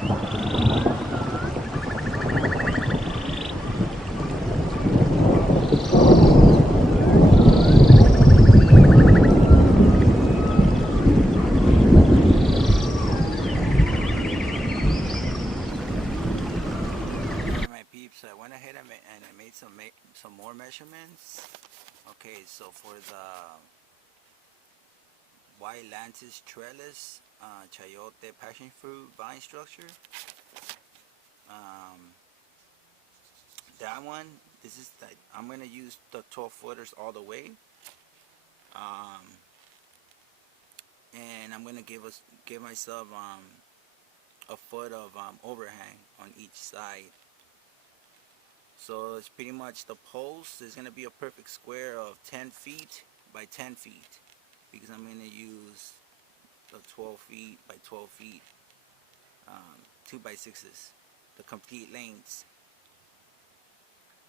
Alright, my peeps, I went ahead and I made some more measurements. Okay, so for the white lantis trellis, chayote passion fruit vine structure, um, that one, I'm gonna use the 12 footers all the way, um, and I'm gonna give myself a foot of overhang on each side. So it's pretty much the post is gonna be a perfect square of 10 feet by 10 feet, because I'm gonna use the 12 feet by 12 feet, 2 by 6s, the complete lengths.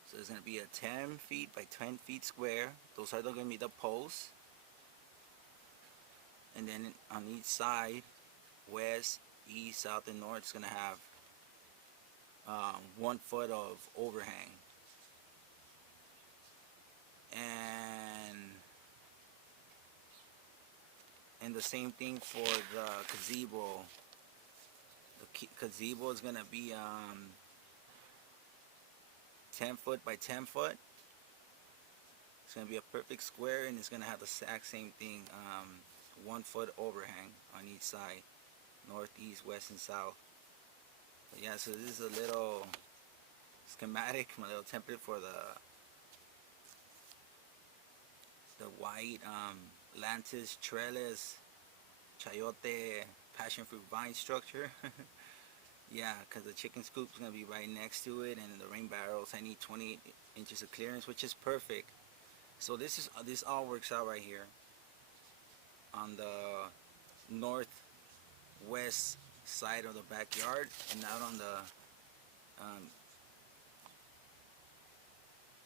So it's going to be a 10 feet by 10 feet square. Those are going to be the posts. And then on each side, west, east, south, and north, it's going to have 1 foot of overhang. And the same thing for the gazebo. The gazebo is going to be 10 foot by 10 foot. It's going to be a perfect square, and it's going to have the exact same thing, 1 foot overhang on each side, north, east, west, and south. But yeah, so this is a little schematic, my little template for the white lantis trellis chayote passion fruit vine structure. Yeah, because the chicken scoop is going to be right next to it, and the rain barrels, I need 28 inches of clearance, which is perfect. So this all works out right here on the northwest side of the backyard, and out on the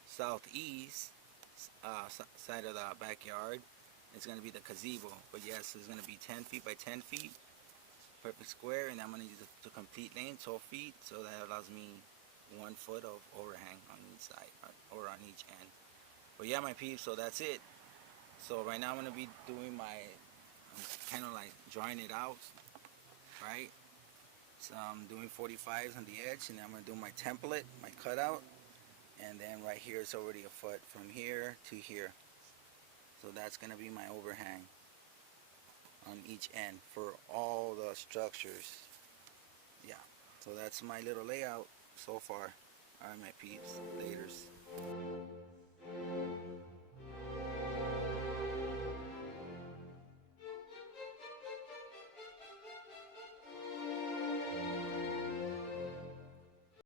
southeast side of the backyard is going to be the gazebo. But yes, it's going to be 10 feet by 10 feet, perfect square, and I'm going to use the complete length, 12 feet, so that allows me 1 foot of overhang on each side, or on each end. But yeah, my peeps, so that's it. So right now I'm going to be doing I'm kind of like drawing it out, right? So I'm doing 45s on the edge, and then I'm going to do my template, my cutout, and then right here it's already a foot from here to here. So that's going to be my overhang on each end for all the structures. Yeah, so that's my little layout so far. Alright, my peeps, laters.